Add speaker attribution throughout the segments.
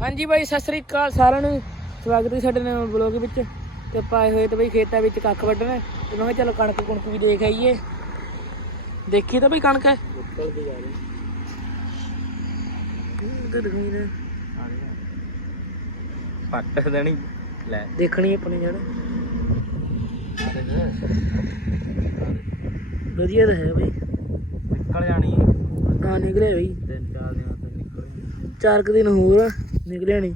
Speaker 1: ਹਾਂਜੀ ਬਾਈ ਸਤਿ ਸ੍ਰੀ ਅਕਾਲ ਸਾਰਿਆਂ ਨੂੰ। ਸਵਾਗਤ ਹੈ ਸਾਡੇ ਨਵੇਂ ਬਲੌਗ ਵਿੱਚ। ਤੇ ਆਪਾਂ ਆਏ ਹੋਏ ਤੇ ਬਈ ਖੇਤਾਂ ਵਿੱਚ ਕੱਖ ਵੱਢਣ। ਤੇ ਮੈਂ ਕਿਹਾ ਚਲੋ ਕਣਕ ਕੁਣਕ ਵੀ ਦੇਖ ਆਈਏ। ਦੇਖੀ ਤਾਂ ਬਈ ਕਣਕ। ਨੇ
Speaker 2: ਪੱਟ ਦੇਣੀ। ਲੈ।
Speaker 1: ਦੇਖਣੀ ਆਪਣੀ ਜੜ ਵਧੀਆ ਤਾਂ ਹੈ ਬਈ।
Speaker 2: ਨਿਕਲ ਜਾਣੀ।
Speaker 1: ਹਾਂ ਨਿਕਲਿਆ ਬਈ।
Speaker 2: ਤਿੰਨ ਚਾਰ ਦਿਨਾਂ ਨਿਕਲ
Speaker 1: ਚਾਰ ਕੁ ਦਿਨ ਹੋਰ ਨਿਕਲਿਆ ਨਹੀਂ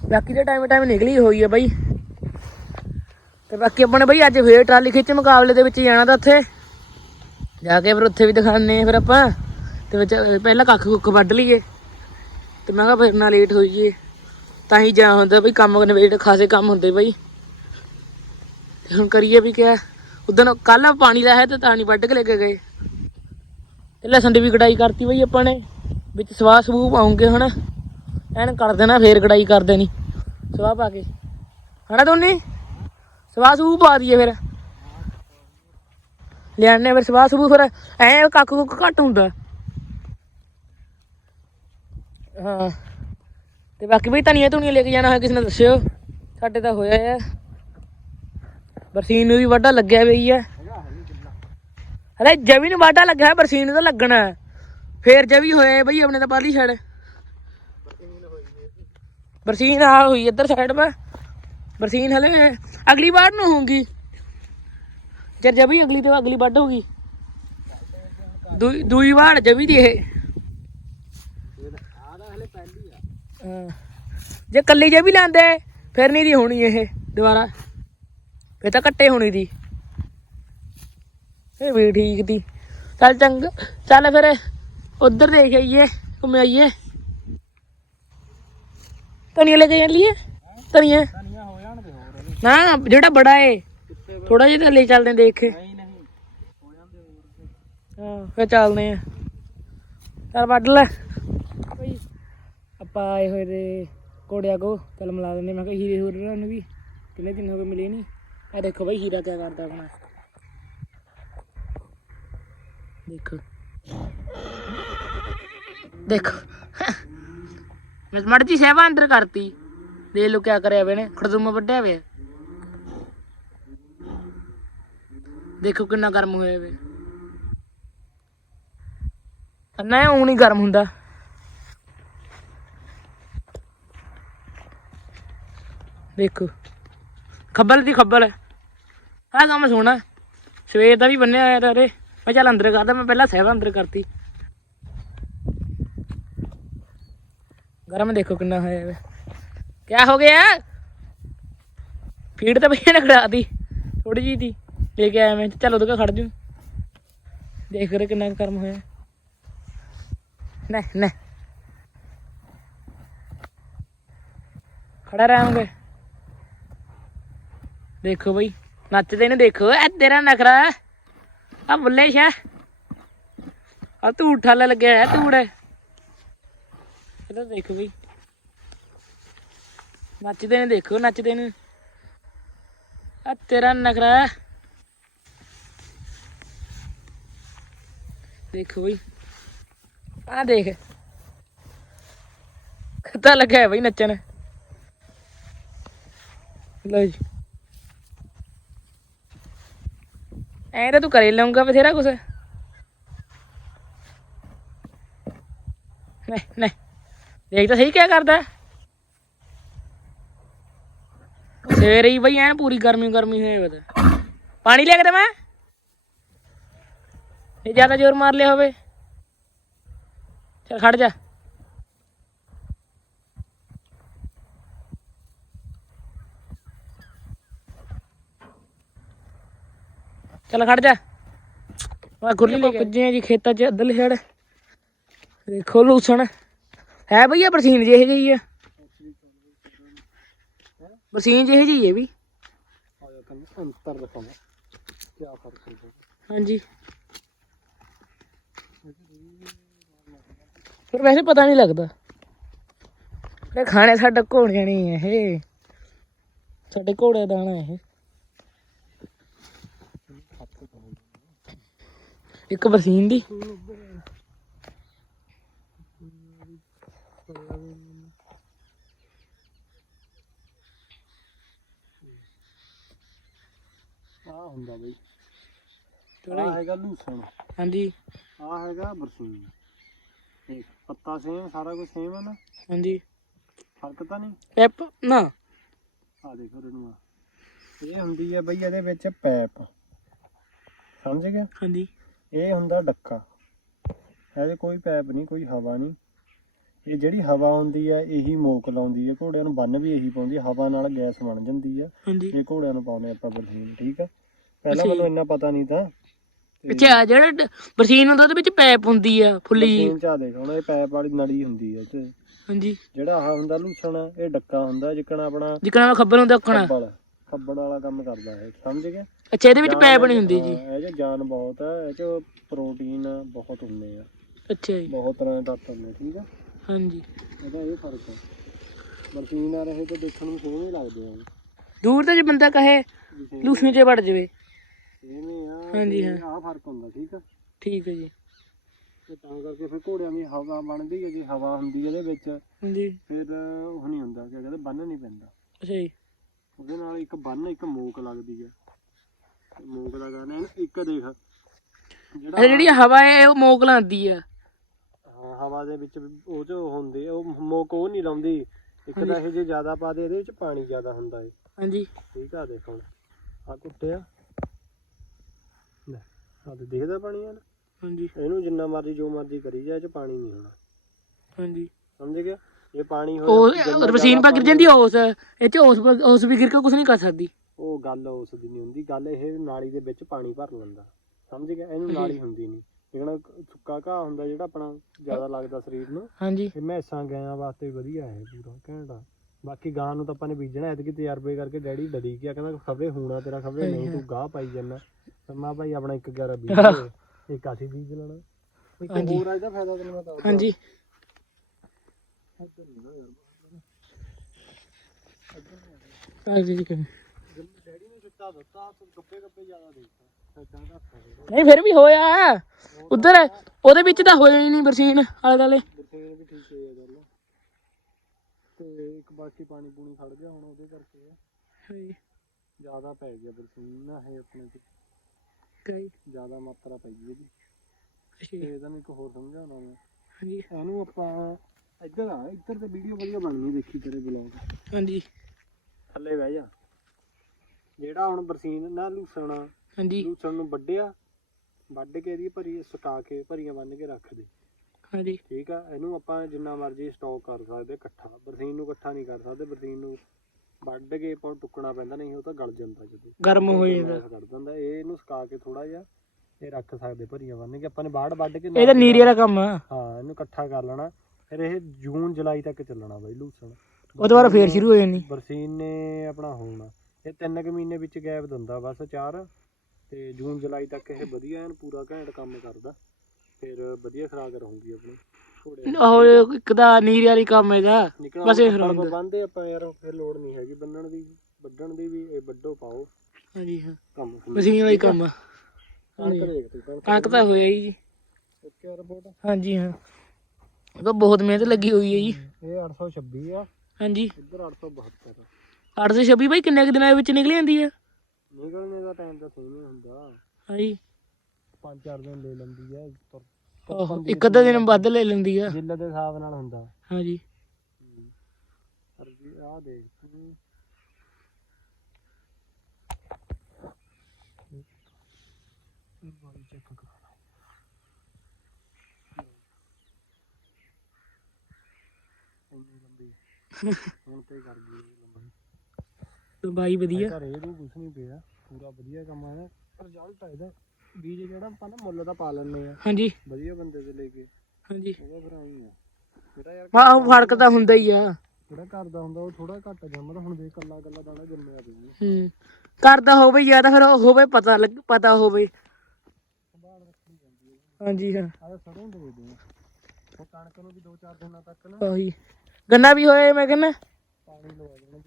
Speaker 1: ਬਾਕੀ ਦੇ ਟਾਈਮ ਟਾਈਮ ਨਿਕਲੀ ਹੋਈ ਆ ਬਾਈ। ਤੇ ਬਾਕੀ ਆਪਾਂ ਨੇ ਬਾਈ ਅੱਜ ਫੇਰ ਟਰਾਲੀ ਖਿੱਚ ਮੁਕਾਬਲੇ ਦੇ ਵਿੱਚ ਜਾਣਾ ਤਾਂ ਉੱਥੇ। ਜਾ ਕੇ ਫਿਰ ਉੱਥੇ ਵੀ ਦਿਖਾਣੇ ਫਿਰ ਆਪਾਂ। ਤੇ ਵਿੱਚ ਪਹਿਲਾਂ ਕੱਖ ਕੁੱਖ ਵੱਢ ਲਈਏ। ਤੇ ਮੈਂ ਕਿਹਾ ਫਿਰ ਨਾ ਲੇਟ ਹੋਈ ਜੀਏ ਤਾਂ ਹੀ ਜਾ ਹੁੰਦਾ ਬਈ ਕੰਮ ਨਵੇੜ ਖਾਸੇ ਕੰਮ ਹੁੰਦੇ ਬਾਈ। ਤੇ ਹੁਣ ਕਰੀਏ ਵੀ ਕਿਆ। ਉਦੋਂ ਕੱਲ ਪਾਣੀ ਲਾਇਆ ਤੇ ਤਾਂ ਨਹੀਂ ਵੱਢ ਕੇ ਲੈ ਕੇ ਗਏ। ਤੇ ਲਸਣ ਦੀ ਵੀ ਕਟਾਈ ਕਰਤੀ ਬਈ ਆਪਾਂ ਨੇ। ਵਿੱਚ ਸਵਾਹ ਸਬੂ ਪਾਉਂਗੇ ਹੁਣ। ਐਨ ਕਰ ਦੇਣਾ, ਫੇਰ ਕਢਾਈ ਕਰ ਦੇਣੀ। ਸਵਾਹ ਪਾ ਕੇ। ਹਨਾ ਦੋਨੇ? ਸਵਾਹ ਸਬੂਹ ਪਾ ਦਈਏ ਫਿਰ। ਲਿਆਣੇ ਫਿਰ ਸਵਾਹ ਸਬੂਹ ਫਿਰ ਐ ਕੱਖ ਕੁੱਕ ਘੱਟ ਹੁੰਦਾ। ਹਾਂ। ਤੇ ਬਾਕੀ ਬਈ ਧਨੀਆ ਧੁਨੀਆ ਲੈ ਕੇ ਜਾਣਾ ਹੋਇਆ, ਕਿਸੇ ਨੇ ਦੱਸਿਓ। ਸਾਡੇ ਤਾਂ ਹੋਇਆ ਹੈ ਬਰਸੀਨ ਨੂੰ ਵੀ ਵਾਢਾ ਲੱਗਿਆ ਪਈ ਹੈ ਹਲੇ ਜਵੀ ਨੂੰ ਵਾਢਾ ਲੱਗਿਆ, ਬਰਸੀਨ ਨੂੰ ਤਾਂ ਲੱਗਣਾ। ਹੈ। ਫੇਰ ਜਵੀ ਹੋਇਆ ਬਈ, ਆਪਣੇ ਤਾਂ ਪਾਲੀ ਛੜ। ਬਰਸੀਨ ਆ ਹੋਈ ਇੱਧਰ ਸਾਈਡ 'ਮਾ। ਬਰਸੀਨ ਹਲੇ ਅਗਲੀ ਵਾਰ ਨੂੰ ਹੋਊਗੀ। ਜਦ ਜਵੀ ਅਗਲੀ ਤੇ ਅਗਲੀ ਵੱਢ ਹੋਗੀ ਦੂਈ ਦੂਈ ਵਾਰ ਜਵੀ ਦੀ ਇਹ। ਜੇ ਕੱਲੀ ਜੇ ਵੀ ਲੈਂਦੇ, ਫਿਰ ਨਹੀਂ ਦੀ ਹੋਣੀ ਇਹ ਦੁਬਾਰਾ। ਫਿਰ ਤਾਂ ਕੱਟੇ ਹੋਣੀ ਦੀ। ਇਹ ਵੀ ਠੀਕ ਦੀ। ਚੱਲ ਚੰਗਾ, ਚੱਲ ਫਿਰ ਉਧਰ ਦੇਖ ਆਈਏ, ਘੁੰਮ ਆਈਏ। ਧਨੀਆ ਲੈ ਕੇ ਚੱਲੀਏ? ਧਨੀਆ?
Speaker 2: ਧਨੀਆ ਹੋ ਜਾਣ ਤੇ ਹੋਰ
Speaker 1: ਨਾ, ਜਿਹੜਾ ਬੜਾ ਏ। ਥੋੜਾ ਜਿਹਾ ਤਾਂ ਚੱਲਦੇ ਦੇਖ ਕੇ
Speaker 2: ਨਹੀਂ ਨਹੀਂ ਹੋ ਜਾਂਦੇ ਹੋਰ
Speaker 1: ਹਾਂ, ਫਿਰ ਚੱਲਦੇ ਆ ਚੱਲ ਵੱਢ ਲੈ। ਆਪਾਂ ਆਏ ਹੋਏ ਦੇ ਕੋੜਿਆ ਕੋ ਚੱਲ ਮਿਲਾ ਦਿੰਦੇ ਮੈਂ ਕਿਹਾ ਹੀਰੇ ਹੋਰ ਨੂੰ ਵੀ। ਕਿੰਨੇ ਦਿਨ ਹੋ ਗਏ ਮਿਲੇ ਨਹੀਂ ਆ ਦੇਖੋ ਬਈ, ਹੀਰਾ ਕਿਆ ਕਰਦਾ ਆਪਣਾ। ਦੇਖੋ। ਦੇਖੋ। ਮੈਂ ਮਰਜ਼ੀ ਸਹਿਬਾ ਅੰਦਰ ਕਰਤੀ। ਦੇ ਲੋ ਕਿਆ ਕਰਿਆ ਵੇ ਨੇ ਖੜਦੂਮਾ ਵੱਢਿਆ ਵੇ। ਦੇਖੋ ਕਿੰਨਾ ਗਰਮ ਹੋਇਆ ਵੇ। ਨਾ ਉਹ ਨਹੀਂ ਗਰਮ ਹੁੰਦਾ। ਦੇਖੋ, ਖੱਬਲ ਦੀ ਖੱਬਲ। ਆਹ ਕੰਮ ਸੋਣਾ ਸਵੇਰ ਦਾ ਵੀ ਬੰਨਿਆ ਹੋਇਆ ਤਾਂ ਰੇ ਮੈਂ ਚੱਲ ਅੰਦਰ ਕਰਦਾ ਮੈਂ ਪਹਿਲਾਂ ਸਹਿਬਾ ਅੰਦਰ ਕਰਤੀ। ਗਰਮ ਦੇਖੋ ਕਿੰਨਾ ਹੋਇਆ ਵੇ। ਕਿਆ ਹੋ ਗਿਆ? ਫੀਡ ਤਾਂ ਭਈਆ ਨੇ ਖੜਾਤੀ ਥੋੜੀ ਜੀ ਦੀ ਲੈ ਕੇ ਆਇਆ ਮੈਂ, ਚੱਲ ਉਹਦੇ ਕੋਲ ਖੜ ਜੂ। ਦੇਖ ਰੇ ਕਿੰਨਾ ਗਰਮ ਹੋਇਆ। ਨਹੀਂ ਨਹੀਂ ਖੜਾ ਰਹਾਂਗੇ ਦੇਖੋ ਬਈ, ਨੱਚਦੇ ਨੇ ਦੇਖੋ, ਐ ਤੇਰਾ ਨਖਰਾ। ਆ ਬੁੱਲੇ ਸ਼ਾ। ਆ ਤੂੰ ਠੱਲ ਲੱਗਿਆ ਹੈ ਤੂੜ ਇਹਦਾ ਦੇਖੋ ਬਈ। ਨੱਚਦੇ ਨੇ, ਦੇਖੋ ਨੱਚਦੇ ਨੇ। ਆ ਤੇਰਾ ਨਖਰਾ ਦੇਖੋ ਬਈ। ਆ ਦੇਖ। ਕਿੱਦਾਂ ਲੱਗਿਆ ਹੈ ਬਈ ਨੱਚਣ। ਲਓ ਜੀ। ਐਂ ਤਾਂ ਤੂੰ ਕਰੇ ਲਊਂਗਾ ਬਥੇਰਾ ਕੁਛ। ਨਹੀਂ ਨਹੀਂ। ਦੇਖ ਤਾਂ ਸਹੀ ਕਿਆ ਕਰਦਾ। ਸਵੇਰੇ ਹੀ ਬਈ ਐਨ ਪੂਰੀ ਗਰਮੀ ਗਰਮੀ ਹੋਏ ਬਤਾ ਪਾਣੀ ਲੈ ਕੇ ਦੇ ਮੈਂ ਇਹ ਜ਼ਿਆਦਾ ਜ਼ੋਰ ਮਾਰ ਲਿਆ ਹੋਵੇ। ਚਲ ਖੜ ਜਾ। ਚਲ ਖੜ ਜਾ। ਮੈਂ ਗੁਰਲੀ ਲੈ ਪੁੱਜੇ ਜੀ ਖੇਤਾਂ 'ਚ ਅੱਧਲ ਛੜ ਦੇਖੋ ਲੂਸਣ। ਹੈ ਭਈਆ ਬਰਸੀਨ ਜਿਹੇ ਜਿਹੀ ਆ। ਬਰਸੀਨ ਜਿਹੇ ਜਿਹੀ ਹੈ ਵੀ।
Speaker 2: ਅੰਤਰ ਦਿਖਾਉਣਾ ਕੀ ਫ਼ਰਕ ਹੈ
Speaker 1: ਹਾਂਜੀ। ਫਿਰ ਵੈਸੇ ਪਤਾ ਨਹੀਂ ਲੱਗਦਾ। ਇਹ ਖਾਣੇ ਸਾਡਾ ਘੋੜ ਜਾਣੀ ਹੈ ਇਹ। ਸਾਡੇ ਘੋੜੇ ਦਾਣਾ ਇਹ। ਇੱਕ ਬਰਸੀਨ ਦੀ।
Speaker 2: ਹੁੰਦਾ ਬਈ।
Speaker 1: ਚਲੋ
Speaker 2: ਆ ਹੈਗਾ ਲੂਸਣ।
Speaker 1: ਹਾਂਜੀ।
Speaker 2: ਆ ਹੈਗਾ ਬਰਸੀਨ ਦੇਖ ਪੱਤਾ ਸੇਮ ਸਾਰਾ ਕੁਝ ਸੇਮ ਹੈ ਨਾ?
Speaker 1: ਹਾਂਜੀ।
Speaker 2: ਫ਼ਰਕ ਤਾਂ ਨਹੀਂ?
Speaker 1: ਪੈਪ ਨਾ।
Speaker 2: ਆ ਦੇਖੋ ਰਣਵਾ ਇਹ ਹੁੰਦੀ ਹੈ ਬਈ ਇਹਦੇ ਵਿੱਚ ਪੈਪ। ਸਮਝ ਗਏ?
Speaker 1: ਹਾਂਜੀ।
Speaker 2: ਇਹ ਹੁੰਦਾ ਡੱਕਾ। ਇਹਦੇ ਕੋਈ ਪੈਪ ਨਹੀਂ ਕੋਈ ਹਵਾ ਨਹੀਂ। ਇਹ ਜਿਹੜੀ ਹਵਾ ਹੁੰਦੀ ਹੈ ਇਹੀ ਮੋਕ ਲਾਉਂਦੀ ਹੈ ਘੋੜਿਆਂ ਨੂੰ ਬੰਨ ਵੀ ਇਹੀ ਪਾਉਂਦੀ ਹੈ ਹਵਾ ਨਾਲ ਗੈਸ ਬਣ ਜਾਂਦੀ ਹੈ ਇਹ ਘੋੜਿਆਂ ਨੂੰ ਪਾਉਂਦੇ ਆਪਾਂ ਬਰਸੀਨ ਠੀਕ ਹੈ ਪਹਿਲਾਂ
Speaker 1: ਜੀ।
Speaker 2: ਮੈਨੂੰ ਇੰਨਾ ਪਤਾ ਨਹੀਂ ਤਾਂ।
Speaker 1: ਅੱਛਾ ਜਿਹੜਾ ਡ- ਬਰਸੀਨ ਹੁੰਦਾ ਉਹਦੇ ਵਿੱਚ ਪੈਪ ਹੁੰਦੀ ਆ ਫੁੱਲੀ। ਜਿਹੀ।
Speaker 2: ਬਰਸੀਨ ਚ ਆ ਦੇਖ ਹੁਣ ਇਹ ਪੈਪ ਵਾਲੀ ਨਲੀ ਹੁੰਦੀ ਹੈ ਤੇ
Speaker 1: ਹਾਂਜੀ।
Speaker 2: ਜਿਹੜਾ ਆਹ ਹੁੰਦਾ ਲੂਸਣ ਇਹ ਡੱਕਾ ਹੁੰਦਾ ਜਿੱਕਣ ਆਪਣਾ
Speaker 1: ਜਿਕਣਾ ਖੱਬਰ ਹੁੰਦਾ
Speaker 2: ਖੱਬਲ ਖੱਬੜ ਵਾਲਾ ਕੰਮ ਕਰਦਾ ਹੈ ਸਮਝ ਗਏ?
Speaker 1: ਅੱਛਾ ਇਹਦੇ ਵਿੱਚ ਪੈਪ ਨਹੀਂ ਹੁੰਦੀ ਜੀ।
Speaker 2: ਹਾਂ, ਇਹ ਚ ਜਾਨ ਬਹੁਤ ਹੈ ਇਹ ਚ ਪ੍ਰੋਟੀਨ ਬਹੁਤ ਹੁੰਦੇ ਆ।
Speaker 1: ਅੱਛਾ ਜੀ।
Speaker 2: ਬਹੁਤ ਤਰ੍ਹਾਂ ਦੇ ਤੱਤ ਹੁੰਦੇ ਠੀਕ ਹੈ
Speaker 1: ਹਾਂਜੀ।
Speaker 2: ਇਹਦਾ ਇਹ ਫ਼ਰਕ ਹੈ ਬਰਸੀਨ ਆ ਰਹੇ ਤਾਂ ਦੇਖਣ ਨੂੰ ਸੋਹਣੇ ਲੱਗਦੇ ਆ।
Speaker 1: ਦੂਰ ਤੋਂ ਜੇ ਬੰਦਾ ਕਹੇ ਲੂਸੀ 'ਚ ਵੜ ਜਾਵੇ।
Speaker 2: ਇਹਨੇ ਆ
Speaker 1: ਹਾਂਜੀ, ਹਾਂ।
Speaker 2: ਆਹ ਫ਼ਰਕ ਹੁੰਦਾ ਠੀਕ ਹੈ
Speaker 1: ਠੀਕ ਹੈ ਜੀ।
Speaker 2: ਤੇ ਤਾਂ ਕਰਕੇ ਫਿਰ ਘੋੜਿਆਂ ਦੀ ਹਵਾ ਬਣਦੀ ਹੈ ਜੇ ਹਵਾ ਹੁੰਦੀ ਹੈ ਇਹਦੇ ਵਿੱਚ।
Speaker 1: ਹਾਂਜੀ।
Speaker 2: ਫਿਰ ਉਹ ਨਹੀਂ ਹੁੰਦਾ ਕਿ ਕਹਿੰਦੇ ਬੰਨ ਨਹੀਂ ਪੈਂਦਾ।
Speaker 1: ਅੱਛਾ ਜੀ।
Speaker 2: ਉਹਦੇ ਨਾਲ ਇੱਕ ਬੰਨ ਇੱਕ ਮੋਕ ਲੱਗਦੀ ਹੈ। ਤੇ ਮੋਕ ਇਹਨੂੰ ਇੱਕ ਦੇਖ।
Speaker 1: ਅੱਛਾ
Speaker 2: ਜਿਹੜਾ
Speaker 1: ਜਿਹੜੀ ਹਵਾ ਹੈ ਉਹ ਮੋਕ ਲਾਉਂਦੀ ਆ।
Speaker 2: ਹਾਂ ਹਵਾ ਦੇ ਵਿੱਚ ਵੀ ਉਹ ਚ ਹੁੰਦੀ ਹੈ, ਉਹ ਮੋਕ ਉਹ ਨਹੀਂ ਲਾਉਂਦੀ। ਇੱਕ ਤਾਂ ਇਹ ਜੇ ਜ਼ਿਆਦਾ ਪਾ ਦੇ ਇਹਦੇ ਵਿੱਚ ਪਾਣੀ ਜ਼ਿਆਦਾ ਹੁੰਦਾ ਹੈ।
Speaker 1: ਹਾਂਜੀ।
Speaker 2: ਠੀਕ ਆ ਦੇਖ ਆ ਕੁੱਟਿਆ। ਲੈ ਆ ਤੇ ਦਿਖਦਾ ਪਾਣੀ ਆ ਨਾ।
Speaker 1: ਹਾਂਜੀ।
Speaker 2: ਇਹਨੂੰ ਜਿੰਨਾ ਮਰਜ਼ੀ ਜੋ ਮਰਜ਼ੀ ਕਰੀ ਜਾ ਇਹ ਚ ਪਾਣੀ ਨਹੀਂ ਹੋਣਾ।
Speaker 1: ਹਾਂਜੀ।
Speaker 2: ਸਮਝ ਗਿਆ? ਜੇ ਪਾਣੀ
Speaker 1: ਉਹ
Speaker 2: ਜਿੰਨਾ
Speaker 1: ਰਵਸੀਨ ਪਾ ਗਿਰ ਜਾਂਦੀ ਆ ਉਸ ਇਹ ਚ ਉਸ ਉਸ ਵੀ ਗਿਰ ਕੇ ਕੁਝ ਨਹੀਂ ਕਰ ਸਕਦੀ।
Speaker 2: ਉਹ ਗੱਲ ਉਸ ਦੀ ਨਹੀਂ ਹੁੰਦੀ। ਗੱਲ ਇਹ ਨਾਲੀ ਦੇ ਵਿੱਚ ਪਾਣੀ ਭਰ ਲੈਂਦਾ। ਸਮਝ ਗਿਆ? ਇਹਨੂੰ ਨਾਲੀ ਹੁੰਦੀ ਨਹੀਂ। ਜਿਹੜਾ ਸੁੱਕਾ ਘਾਹ ਹੁੰਦਾ ਜਿਹੜਾ ਆਪਣਾ ਜ਼ਿਆਦਾ ਲੱਗਦਾ ਸਰੀਰ ਨੂੰ
Speaker 1: ਹਾਂਜੀ।
Speaker 2: ਇਹ ਮੈਸਾਂ ਗਾਇਆਂ ਵਾਸਤੇ ਵਧੀਆ ਹੈ ਪੂਰਾ ਘੈਂਟਾ ਬਾਕੀ ਗਾਂ ਨੂੰ ਤਾਂ ਆਪਾਂ ਨੇ ਬੀਜਣਾ ਐਤਕੀ ਤਜਰਬੇ ਕਰਕੇ ਡੈਡੀ ਡਰੀ ਗਿਆ ਕਹਿੰਦਾ ਖਬਰੇ ਹੋਣਾ ਤੇਰਾ ਖਬਰੇ ਨਹੀਂ ਤੂੰ ਗਾਹ ਪਾਈ ਜਾਂਦਾ ਤੇ ਮੈਂ ਭਾਈ ਆਪਣਾ ਇੱਕ 11 ਬੀਜ ਇੱਕ ਅਸੀਂ ਬੀਜ ਲੈਣਾ। ਇੱਕ
Speaker 1: ਹਾਂਜੀ।
Speaker 2: ਹੋਰ ਆ ਇਹਦਾ ਫਾਇਦਾ ਤੈਨੂੰ ਮੈਂ ਦੱਸਦਾ।
Speaker 1: ਹਾਂਜੀ। ਹਾਂਜੀ
Speaker 2: ਡੈਡੀ ਨੇ। ਸਿੱਟਾ ਦਿੱਤਾ ਤੂੰ ਗੱਪੇ ਗੱਪੇ ਜ਼ਿਆਦਾ ਦੇਤਾ ਸੱਚਾਂ ਦਾ
Speaker 1: ਨਹੀਂ ਫਿਰ ਵੀ ਹੋਇਆ। ਉਧਰ ਉਹਦੇ ਵਿੱਚ ਤਾਂ ਹੋਇਆ ਹੀ ਨਹੀਂ ਬਰਸੀਨ ਆਲੇ ਦੁਆਲੇ।
Speaker 2: ਬਰਸੀਨ ਵੀ ਠੀਕ ਹੈ ਗੱਲ। ਤੇ ਇੱਕ ਬਾਕੀ ਪਾਣੀ ਪੂਣੀ ਖੜ ਗਿਆ ਹੁਣ ਉਹਦੇ ਕਰਕੇ। ਜ਼ਿਆਦਾ ਪੈ ਗਿਆ ਬਰਸੀਨ ਨਾ ਇਹ ਆਪਣੇ ਤੇ।
Speaker 1: ਕਈ
Speaker 2: ਜ਼ਿਆਦਾ ਮਾਤਰਾ ਪਈ ਇਹਦੀ
Speaker 1: ਅੱਛਾ
Speaker 2: ਤੇ
Speaker 1: ਜੀ,
Speaker 2: ਇਹਦਾ ਮੈਂ ਇੱਕ ਹੋਰ ਸਮਝਾਉਣਾ ਮੈਂ।
Speaker 1: ਹਾਂਜੀ।
Speaker 2: ਇਹਨੂੰ ਆਪਾਂ ਇੱਧਰ ਆ ਇੱਧਰ ਤੇ ਵੀਡੀਓ ਵਧੀਆ ਬਣਨੀ ਦੇਖੀ ਤੇਰੇ ਬਲੌਗ
Speaker 1: ਹਾਂਜੀ।
Speaker 2: ਥੱਲੇ ਬਹਿ ਜਾ। ਜਿਹੜਾ ਹੁਣ ਬਰਸੀਨ ਨਾ ਲੂਸਣਾ
Speaker 1: ਹਾਂਜੀ।
Speaker 2: ਲੂਸਣ ਨੂੰ ਵੱਢਿਆ ਵੱਢ ਕੇ ਇਹਦੀ ਭਰੀ ਸੁਕਾ ਕੇ ਭਰੀਆਂ ਬੰਨ ਕੇ ਰੱਖ ਦੇ।
Speaker 1: ਹਾਂਜੀ।
Speaker 2: ਠੀਕ ਆ? ਇਹਨੂੰ ਆਪਾਂ ਜਿੰਨਾ ਮਰਜ਼ੀ ਸਟਾਕ ਕਰ ਸਕਦੇ ਇਕੱਠਾ। ਬਰਸੀਨ ਨੂੰ ਇਕੱਠਾ ਨਹੀਂ ਕਰ ਸਕਦੇ ਬਰਸੀਨ ਨੂੰ ਵੱਢ ਕੇ ਆਪਾਂ ਨੂੰ ਟੁੱਕਣਾ ਪੈਂਦਾ ਨਹੀਂ ਉਹ ਤਾਂ ਗਲ ਜਾਂਦਾ ਜਦੋਂ।
Speaker 1: ਗਰਮ ਹੋ ਜਾਂਦਾ।
Speaker 2: ਕੱਢ ਦਿੰਦਾ ਇਹ ਇਹਨੂੰ ਸੁਕਾ ਕੇ ਥੋੜਾ ਜਿਹਾ ਇਹ ਰੱਖ ਸਕਦੇ ਭਰੀਆਂ ਬੰਨ ਕੇ ਆਪਾਂ ਨੇ ਬਾੜ ਵੱਢ ਕੇ
Speaker 1: ਇਹ ਤਾਂ ਨੀਰੇ ਵਾਲਾ ਕੰਮ ਆ।
Speaker 2: ਹਾਂ ਇਹਨੂੰ ਇਕੱਠਾ ਕਰ ਲੈਣਾ ਫਿਰ ਇਹ ਜੂਨ ਜੁਲਾਈ ਤੱਕ ਚੱਲਣਾ ਬਾਈ ਲੂਸਣ।
Speaker 1: ਉਹ ਦੁਬਾਰਾ ਫੇਰ ਸ਼ੁਰੂ ਹੋ ਜਾਣੀ।
Speaker 2: ਬਰਸੀਨ ਨੇ ਆਪਣਾ ਹੋਣਾ। ਇਹ ਤਿੰਨ ਕੁ ਮਹੀਨੇ ਵਿੱਚ ਗੈਪ ਦਿੰਦਾ ਬਸ ਚਾਰ। ਤੇ ਜੂਨ ਜੁਲਾਈ ਤੱਕ ਇਹ ਵਧੀਆ ਐਨ ਪੂਰਾ ਘੈਂਟ ਕੰਮ ਕਰਦਾ। ਫਿਰ ਵਧੀਆ ਖਰਾਕ ਰਹੂਗੀ ਆਪਣੀ।
Speaker 1: ਉਹ ਇੱਕ ਦਾ ਨੀਰੇ ਵਾਲੀ ਕੰਮ ਇਹਦਾ ਬਸ ਇਹ ਹੁੰਦਾ।
Speaker 2: ਬੰਦੇ ਆਪਾਂ ਯਾਰ ਫਿਰ ਲੋੜ ਨਹੀਂ ਹੈਗੀ ਬੰਨਣ ਦੀ ਵੱਢਣ ਦੀ ਵੀ ਇਹ ਵੱਡੋ ਪਾਓ।
Speaker 1: ਹਾਂਜੀ ਹਾਂ।
Speaker 2: ਕੰਮ
Speaker 1: ਮਸ਼ੀਨ ਵਾਲੀ ਕੰਮ ਆ।
Speaker 2: ਕਣਕ ਦੇਖ ਤੂੰ ਕਣਕ
Speaker 1: ਕਣਕ ਤਾਂ ਹੋਇਆ ਹੀ ਜੀ।
Speaker 2: ਓਕੇ ਰਿਪੋਰਟ
Speaker 1: ਹਾਂਜੀ ਹਾਂ। ਉਹ ਤਾਂ ਬਹੁਤ ਮਿਹਨਤ ਲੱਗੀ ਹੋਈ ਹੈ ਜੀ।
Speaker 2: ਇਹ 826 ਆ।
Speaker 1: ਹਾਂਜੀ।
Speaker 2: ਇੱਧਰ 872 ਆ।
Speaker 1: 826 ਬਾਈ ਕਿੰਨੇ ਕੁ ਦਿਨਾਂ ਵਿੱਚ ਨਿਕਲ ਜਾਂਦੀ ਆ?
Speaker 2: ਨਿਕਲਣੇ ਦਾ ਟਾਈਮ ਤਾਂ ਸੇਮ ਹੀ ਹੁੰਦਾ।
Speaker 1: ਹਾਂਜੀ।
Speaker 2: ਪੰਜ ਚਾਰ ਦਿਨ ਲੈ ਲੈਂਦੀ ਆ ਤੁਰ-
Speaker 1: ਆਹੋ, ਇੱਕ ਅੱਧਾ ਦਿਨ ਵੱਧ ਲੈ ਲੈਂਦੀ ਆ।
Speaker 2: ਜਿੱਲ ਦੇ ਹਿਸਾਬ ਨਾਲ ਹੁੰਦਾ।
Speaker 1: ਹਾਂਜੀ।
Speaker 2: ਆਹ ਦੇਖ ਤੂੰ ਬਾਈ ਚੈੱਕ ਕਰਾ ਇੰਨੀ ਲੰਬੀ ਹੁਣ ਤੇ ਕਰ ਗਈ ਇਹ ਲੰਬਾਈ
Speaker 1: ਬਾਈ ਵਧੀਆ?
Speaker 2: ਘਰੇ ਇਹਨੂੰ ਕੁਛ ਨਹੀਂ ਪਿਆ। ਪੂਰਾ ਵਧੀਆ ਕੰਮ ਆ ਰਿਜ਼ਲਟ ਆ ਇਹਦਾ। ਬੀਜ ਜਿਹੜਾ ਆਪਾਂ ਨਾ ਮੁੱਲ ਦਾ ਪਾ ਲੈਂਦੇ ਆ।
Speaker 1: ਹਾਂਜੀ।
Speaker 2: ਵਧੀਆ ਬੰਦੇ ਤੋਂ ਲੈ ਕੇ।
Speaker 1: ਹਾਂਜੀ।
Speaker 2: ਉਹਦਾ ਫਿਰ ਆਈ ਆ। ਜਿਹੜਾ ਯਾਰ
Speaker 1: ਹਾਂ ਉਹ ਫ਼ਰਕ ਤਾਂ ਹੁੰਦਾ ਹੀ ਆ।
Speaker 2: ਜਿਹੜਾ ਘਰ ਦਾ ਹੁੰਦਾ ਉਹ ਥੋੜਾ ਘੱਟ ਜੰਮਦਾ ਹੁਣ ਦੇਖ ਕੱਲਾ ਕੱਲਾ ਦਾਣਾ ਜੰਮਿਆ ਪਈ
Speaker 1: ਹੂੰ ਕਰਦਾ ਹੋਵੇ ਜਾਂ ਤਾਂ ਫਿਰ ਉਹ ਹੋਵੇ ਪਤਾ ਲੱਗ ਪਤਾ ਹੋਵੇ।
Speaker 2: ਹੈ।
Speaker 1: ਹਾਂਜੀ ਹਾਂ।
Speaker 2: ਆਹ ਸਰੋਂ ਦੇ ਦੇ ਉਹ ਕਣਕ ਨੂੰ ਵੀ 2-4 ਦਿਨਾਂ ਤੱਕ ਨਾ
Speaker 1: ਉਹੀ। ਗੰਨਾ ਵੀ ਹੋਇਆ ਮੈਂ ਕਹਿੰਦਾ।
Speaker 2: ਪਾਣੀ ਲਵਾ ਦੇਣਾ।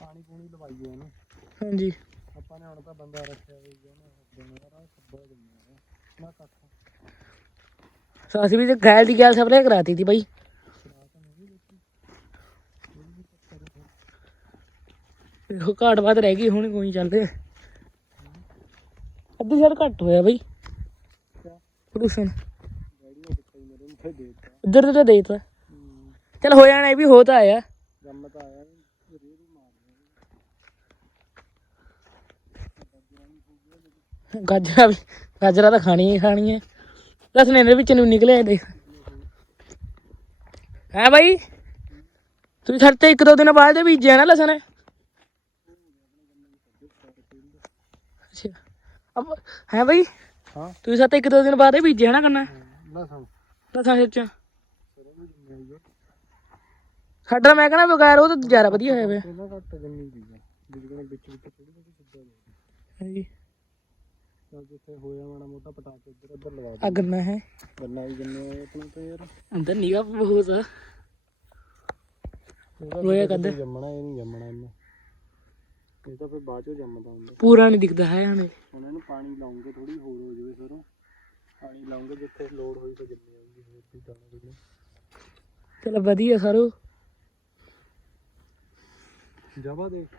Speaker 2: ਪਾਣੀ ਪੂਣੀ ਲਵਾਈਏ ਇਹਨੂੰ।
Speaker 1: ਹਾਂਜੀ।
Speaker 2: ਆਪਾਂ ਨੇ ਹੁਣ ਤਾਂ ਬੰਦਾ ਰੱਖਿਆ ਹੋਈ ਹੈ ਨਾ ਦੇਣਾ ਰਾ ਸੱਬਾ ਦਿੰਦਾ ਨਾ ਕੱਖ।
Speaker 1: ਸੋ ਅਸੀਂ ਵੀ ਤੇ ਗੈਲ ਦੀ ਗੈਲ ਸਪਰੇ ਕਰਾਤੀ ਤੀ ਬਾਈ। ਦੇਖੋ, ਘਾਟ ਬਾਤ ਰਹਿ ਗਈ, ਹੁਣ ਕੋਈ ਚੱਲਦੇ। ਅੱਧੀ ਸਾਲ ਘੱਟ ਹੋਇਆ ਬਈ। ਪ੍ਰਦੂਸ਼ਣ
Speaker 2: ਡੈਡੀ
Speaker 1: ਤਾਂ ਦੇਤਾ ਚਲ ਹੋ ਜਾਣਾ, ਇਹ ਵੀ ਹੋ ਤਾਂ ਆਇਆ।
Speaker 2: ਜੰਮ ਤਾਂ ਆਇਆ ਰੇ
Speaker 1: ਗਾਜਰਾਂ ਵੀ, ਗਾਜਰਾਂ ਤਾਂ ਖਾਣੀ ਹੀ ਖਾਣੀ ਹੈ ਲਸਣ ਇਹਦੇ ਵਿੱਚ ਨੂੰ ਨਿਕਲਿਆ ਦੇਖ। ਹੈ ਬਾਈ? ਤੁਸੀਂ ਸਾਡੇ ਤੇ ਇੱਕ ਦੋ ਦਿਨ ਬਾਅਦ ਦੇ ਬੀਜਿਆ ਨਾ ਲਸਣ। ਅੱਛਾ। ਅਬ ਹੈ ਬਾਈ?
Speaker 2: ਹਾਂ।
Speaker 1: ਤੁਸੀਂ ਸਾਡੇ ਤੇ ਇੱਕ ਦੋ ਦਿਨ ਬਾਅਦ ਹੀ ਬੀਜਿਆ ਨਾ ਕਰਨਾ?
Speaker 2: ਲਸਣ
Speaker 1: ਲਸਣ ਸੱਚ ਸਾਡਾ ਮੈਂ ਕਹਣਾ ਬਗੈਰ ਉਹ ਤਾਂ ਜ਼ਿਆਦਾ ਵਧੀਆ ਹੋਇਆ ਵੇ
Speaker 2: ਇਹਨਾਂ ਘੱਟ ਜੰਮੀ ਦੀ ਆ ਜਿਹਦੇ ਵਿੱਚ ਵਿੱਚ ਥੋੜੀ ਥੋੜੀ ਸਿੱਧਾ ਦੇ
Speaker 1: ਹਾਂਜੀ।
Speaker 2: ਚੱਲ ਜਿੱਥੇ ਹੋਇਆ ਮਾੜਾ ਮੋਟਾ ਪਟਾ ਕੇ ਇੱਧਰ ਉੱਧਰ ਲਵਾ
Speaker 1: ਆ ਗੰਨਾ ਹੈ।
Speaker 2: ਦੇ ਗੰਨਾ ਵੀ ਜੰਮੇ ਹੋਏ ਆਪਣੇ ਤੇ ਯਾਰ।
Speaker 1: ਅੰਦਰ ਨੀਗਾ ਬਹੁਤ ਆ।
Speaker 2: ਇਹਦਾ
Speaker 1: ਹੋਇਆ
Speaker 2: ਕਿਤੇ
Speaker 1: ਕਦ
Speaker 2: ਜੰਮਣਾ ਇਹ ਨਹੀਂ ਜੰਮਣਾ ਇਹਨੇ। ਇਹ ਤਾਂ ਫਿਰ ਬਾਅਦ ਚੋਂ ਜੰਮਦਾ ਹੁੰਦਾ।
Speaker 1: ਪੂਰਾ ਨਹੀਂ ਦਿਖਦਾ ਹੈ ਹਣੇ।
Speaker 2: ਹੁਣ ਇਹਨੂੰ ਪਾਣੀ ਲਾਉਂਗੇ ਥੋੜੀ ਹੋਰ ਹੋ ਜਾਵੇ ਫਿਰੋਂ ਪਾਣੀ ਲਾਉਂਗੇ ਜਿੱਥੇ ਲੋੜ ਹੋਈ ਤਾਂ ਜੰਮੀ ਆਊਗੀ ਹੋਰ ਵੀ ਦਾਣਾ ਦੁਣਾ
Speaker 1: ਚਲ ਵਧੀਆ ਸਾਰੋ।
Speaker 2: ਜਵਾ ਦੇਖ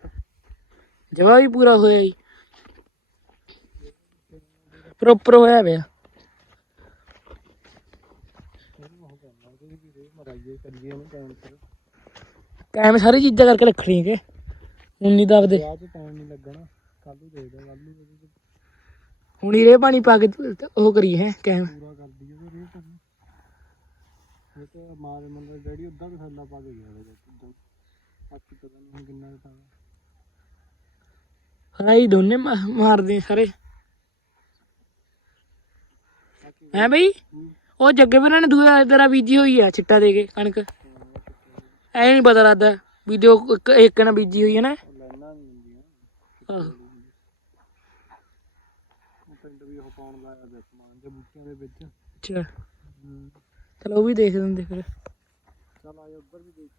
Speaker 1: ਜਵਾ ਵੀ ਪੂਰਾ ਹੋਇਆ ਜੀ। ਪ੍ਰੋਪਰ ਹੋਇਆ ਪਿਆ।
Speaker 2: ਕਰੀਏ ਟਾਈਮ
Speaker 1: ਸਾਰੀ। ਚੀਜ਼ਾਂ ਕਰਕੇ ਰੱਖਣੀ ਹੈ ਹੁਣ ਨਹੀਂ ਦਬਦੇ।
Speaker 2: ਵਿਆਹ 'ਚ ਟਾਈਮ ਨਹੀਂ ਲੱਗਣਾ। ਕੱਲ ਨੂੰ ਦੇਖਦੇ ਕੱਲ ਨੂੰ ਇਹਦੇ 'ਚ
Speaker 1: ਹੁਣ ਹੀ ਰੇ ਪਾਣੀ ਪਾ ਕੇ ਉਹ ਕਰੀ ਹੈ ਕੈਮ
Speaker 2: ਪੂਰਾ ਕਰਦੀ ਉਹ ਰੇ ਕਰਨੀ ਇਹ ਤਾਂ ਮਾਰ ਮੰਦਰ ਡੈਡੀ ਉਦਾਂ ਵੀ ਥੱਲਾ ਪਾ ਕੇ ਗਿਆ ਉਹਦੇ ਉਦਾਂ ਬਾਕੀ ਪਤਾ ਨਹੀਂ ਹੁਣ ਕਿੰਨਾ ਕੁ ਪਾਣਾ
Speaker 1: ਹਰਾਈ ਦੋਨੇ ਮਾ- ਮਾਰਦੇ ਸਾਰੇ। ਹੈ ਬਈ? ਉਹ ਜੱਗੇ ਵੀਰਾਂ ਨੇ ਦੂਆ ਤੇਰਾ ਬੀਜੀ ਹੋਈ ਆ ਚਿੱਟਾ ਦੇ ਕੇ ਕਣਕ। ਐ ਨਹੀਂ ਪਤਾ ਲੱਗਦਾ ਵੀ ਜੋ ਇੱਕ ਇੱਕ ਨਾ ਬੀਜੀ ਹੋਈ ਹੈ ਨਾ। ਆਹੋ
Speaker 2: ਉਹ ਪਿੰਡ ਵੀ ਉਹ ਪਾਉਣ ਲਾਇਆ ਦੇ ਸਮਾਨ ਜੇ ਬੂਟਿਆਂ ਦੇ ਵਿੱਚ।
Speaker 1: ਅੱਛਾ। ਚਲੋ ਉਹ ਵੀ ਦੇਖ ਦਿੰਦੇ ਫਿਰ।
Speaker 2: ਚੱਲ ਆਇਆ ਉੱਧਰ ਵੀ ਦੇਖ।